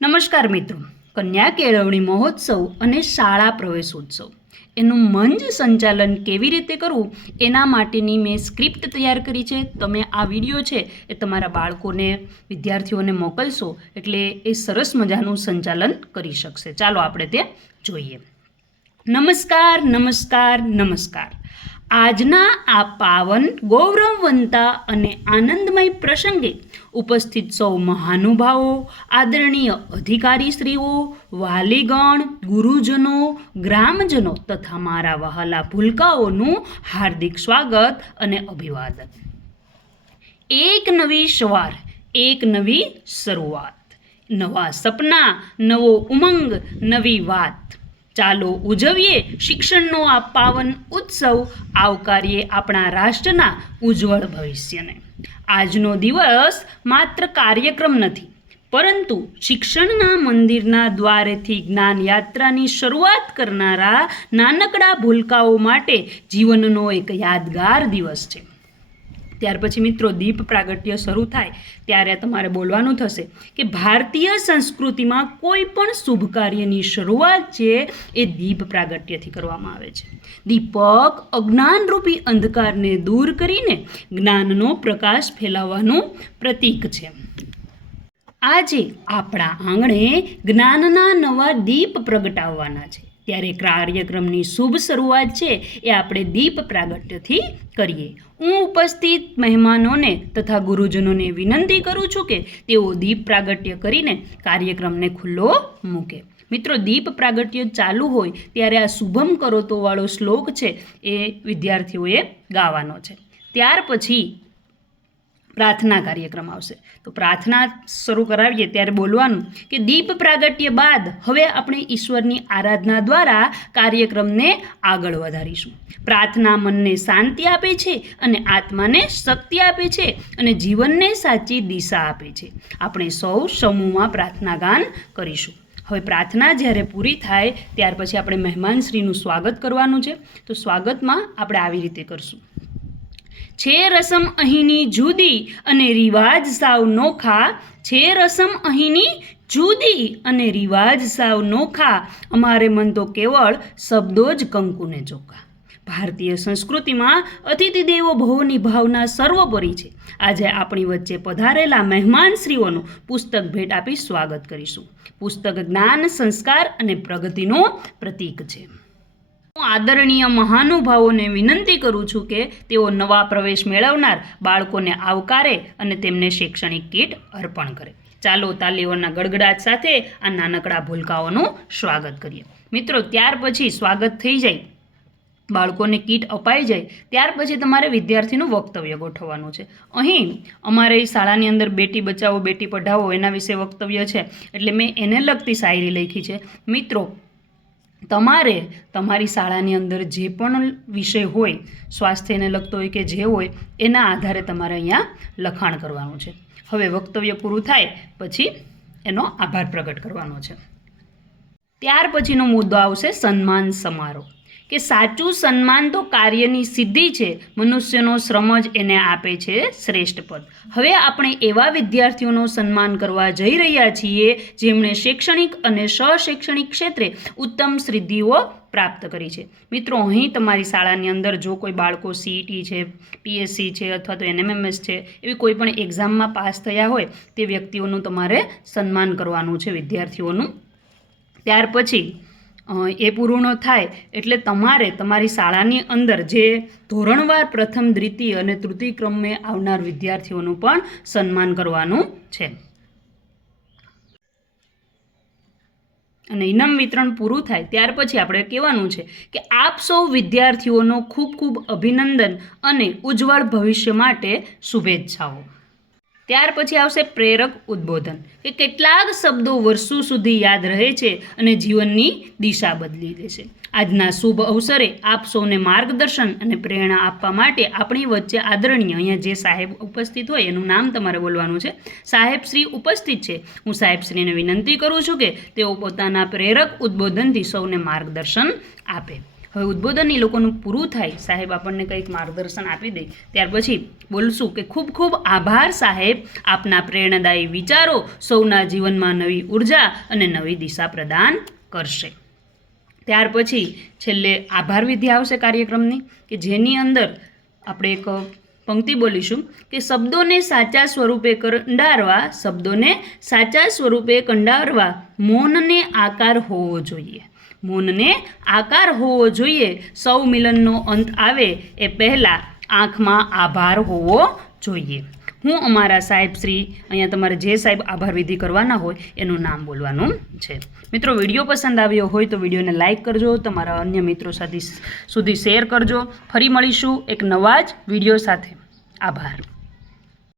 નમસ્કાર મિત્રો, કન્યા કેળવણી મહોત્સવ અને શાળા પ્રવેશોત્સવ એનું મંચ સંચાલન કેવી રીતે કરવું એના માટેની મેં સ્ક્રિપ્ટ તૈયાર કરી છે. તમે આ વિડીયો છે એ તમારા બાળકોને વિદ્યાર્થીઓને મોકલશો એટલે એ સરસ મજાનું સંચાલન કરી શકશે. ચાલો આપણે તે જોઈએ. નમસ્કાર નમસ્કાર નમસ્કાર. આજના આ પાવન ગૌરવવંતા અને આનંદમય પ્રસંગે ઉપસ્થિત સૌ મહાનુભાવો, આદરણીય અધિકારીશ્રીઓ, વાલીગણ, ગુરુજનો, ગ્રામજનો તથા મારા વહાલા ભૂલકાઓનું હાર્દિક સ્વાગત અને અભિવાદન. એક નવી સવાર, એક નવી શરૂઆત, નવા સપના, નવો ઉમંગ, નવી વાત. ચાલો ઉજવીએ શિક્ષણનો આ પાવન ઉત્સવ, આવકારીએ આપણા રાષ્ટ્રના ઉજ્જવળ ભવિષ્યને. આજનો દિવસ માત્ર કાર્યક્રમ નથી, પરંતુ શિક્ષણના મંદિરના દ્વારેથી જ્ઞાન યાત્રાની શરૂઆત કરનારા નાનકડા ભૂલકાઓ માટે જીવનનો એક યાદગાર દિવસ છે. ત્યાર પછી મિત્રો દીપ પ્રાગટ્ય શરૂ થાય ત્યારે તમારે બોલવાનું થશે કે ભારતીય સંસ્કૃતિમાં કોઈ પણ શુભ કાર્યની શરૂઆત છે એ દીપ પ્રાગટ્યથી કરવામાં આવે છે. દીપક અજ્ઞાનરૂપી અંધકારને દૂર કરીને જ્ઞાનનો પ્રકાશ ફેલાવવાનું પ્રતીક છે. આજે આપણા આંગણે જ્ઞાનના નવા દીપ પ્રગટાવવાના છે, ત્યારે કાર્યક્રમની શુભ શરૂઆત છે એ આપણે દીપ પ્રાગટ્યથી કરીએ. હું ઉપસ્થિત મહેમાનોને તથા ગુરુજનોને વિનંતી કરું છું કે તેઓ દીપ પ્રાગટ્ય કરીને કાર્યક્રમને ખુલ્લો મૂકે. મિત્રો, દીપ પ્રાગટ્ય ચાલુ હોય ત્યારે આ શુભમ કરોતો વાળો શ્લોક છે એ વિદ્યાર્થીઓએ ગાવાનો છે. ત્યાર પછી પ્રાર્થના કાર્યક્રમ આવશે. તો પ્રાર્થના શરૂ કરાવીએ ત્યારે બોલવાનું કે દીપ પ્રાગટ્ય બાદ હવે આપણે ઈશ્વરની આરાધના દ્વારા કાર્યક્રમને આગળ વધારીશું. પ્રાર્થના મનને શાંતિ આપે છે અને આત્માને શક્તિ આપે છે અને જીવનને સાચી દિશા આપે છે. આપણે સૌ સમૂહમાં પ્રાર્થના ગાન કરીશું. હવે પ્રાર્થના જ્યારે પૂરી થાય ત્યાર પછી આપણે મહેમાનશ્રીનું સ્વાગત કરવાનું છે. તો સ્વાગતમાં આપણે આવી રીતે કરશું. છે રસમ અહીંની જુદી અને રિવાજ સાવ નોખા, છે રસમ અહીંની જુદી અને રિવાજ સાવ નોખા, અમારે મન તો કેવળ શબ્દો જ કંકુને ચોખા. ભારતીય સંસ્કૃતિમાં અતિથિ દેવો ભવની ભાવના સર્વોપરી છે. આજે આપણી વચ્ચે પધારેલા મહેમાનશ્રીઓનું પુસ્તક ભેટ આપી સ્વાગત કરીશું. પુસ્તક જ્ઞાન, સંસ્કાર અને પ્રગતિનો પ્રતીક છે. હું આદરણીય મહાનુભાવોને વિનંતી કરું છું કે તેઓ નવા પ્રવેશ મેળવનાર બાળકોને આવકારે અને તેમને શૈક્ષણિક કીટ અર્પણ કરે. ચાલો તાલીઓના ગડગડાટ સાથે આ નાનકડા ભૂલકાઓનું સ્વાગત કરીએ. મિત્રો, ત્યાર પછી સ્વાગત થઈ જાય, બાળકોને કીટ અપાઈ જાય ત્યાર પછી તમારે વિદ્યાર્થીનું વક્તવ્ય ગોઠવવાનું છે. અહીં અમારી શાળાની અંદર બેટી બચાવો બેટી પઢાવો એના વિશે વક્તવ્ય છે, એટલે મેં એને લગતી શાયરી લખી છે. મિત્રો, તમારે તમારી શાળાની અંદર જે પણ વિષય હોય, સ્વાસ્થ્યને લગતો હોય કે જે હોય, એના આધારે તમારે અહીંયા લખાણ કરવાનું છે. હવે વક્તવ્ય પૂરું થાય પછી એનો આભાર પ્રગટ કરવાનો છે. ત્યાર પછીનો મુદ્દો આવશે સન્માન સમારોહ, કે સાચું સન્માન તો કાર્યની સિદ્ધિ છે, મનુષ્યનો શ્રમ જ એને આપે છે શ્રેષ્ઠ પદ. હવે આપણે એવા વિદ્યાર્થીઓનું સન્માન કરવા જઈ રહ્યા છીએ જેમણે શૈક્ષણિક અને શૈક્ષણિક ક્ષેત્રે ઉત્તમ સિદ્ધિઓ પ્રાપ્ત કરી છે. મિત્રો, અહીં તમારી શાળાની અંદર જો કોઈ બાળકો સીઈટી છે, પીએસસી છે અથવા તો એનએમએમએસ છે, એવી કોઈ પણ એક્ઝામમાં પાસ થયા હોય તે વ્યક્તિઓનું તમારે સન્માન કરવાનું છે, વિદ્યાર્થીઓનું. ત્યાર પછી એ પૂર્ણ થાય એટલે તમારે તમારી શાળાની અંદર જે ધોરણવાર પ્રથમ, દ્વિતીય અને તૃતીય ક્રમે આવનાર વિદ્યાર્થીઓનું પણ સન્માન કરવાનું છે. અને ઇનામ વિતરણ પૂરું થાય ત્યાર પછી આપણે કહેવાનું છે કે આપ સૌ વિદ્યાર્થીઓનો ખૂબ ખૂબ અભિનંદન અને ઉજ્જવળ ભવિષ્ય માટે શુભેચ્છાઓ. ત્યાર પછી આવશે પ્રેરક ઉદ્બોધન, કે કેટલાક શબ્દો વર્ષો સુધી યાદ રહે છે અને જીવનની દિશા બદલી દે છે. આજના શુભ અવસરે આપ સૌને માર્ગદર્શન અને પ્રેરણા આપવા માટે આપણી વચ્ચે આદરણીય, અહીંયા જે સાહેબ ઉપસ્થિત હોય એનું નામ તમારે બોલવાનું છે, સાહેબશ્રી ઉપસ્થિત છે. હું સાહેબશ્રીને વિનંતી કરું છું કે તેઓ પોતાના પ્રેરક ઉદ્બોધનથી સૌને માર્ગદર્શન આપે. હવે ઉદ્બોધન એ લોકોનું પૂરું થાય, સાહેબ આપણને કંઈક માર્ગદર્શન આપી દે, ત્યાર પછી બોલશું કે ખૂબ ખૂબ આભાર સાહેબ, આપના પ્રેરણાદાયી વિચારો સૌના જીવનમાં નવી ઉર્જા અને નવી દિશા પ્રદાન કરશે. ત્યાર પછી છેલ્લે આભાર વિધિ આવશે કાર્યક્રમની, કે જેની અંદર આપણે એક પંક્તિ બોલીશું કે શબ્દોને સાચા સ્વરૂપે કંડારવા મૌનને આકાર હોવો જોઈએ. મૌનને આકાર હોવો જોઈએ. સૌ મિલનનો અંત આવે એ પહેલાં આંખમાં આભાર હોવો જોઈએ. હું અમારા સાહેબ શ્રી, અહીંયા તમારે જે સાહેબ આભાર વિધિ કરવાના હોય એનું નામ બોલવાનું છે. મિત્રો, વિડીયો પસંદ આવ્યો હોય તો વિડીયોને લાઇક કરજો, તમારા અન્ય મિત્રો સુધી શેર કરજો. ફરી મળીશું એક નવા જ વિડીયો સાથે. આભાર.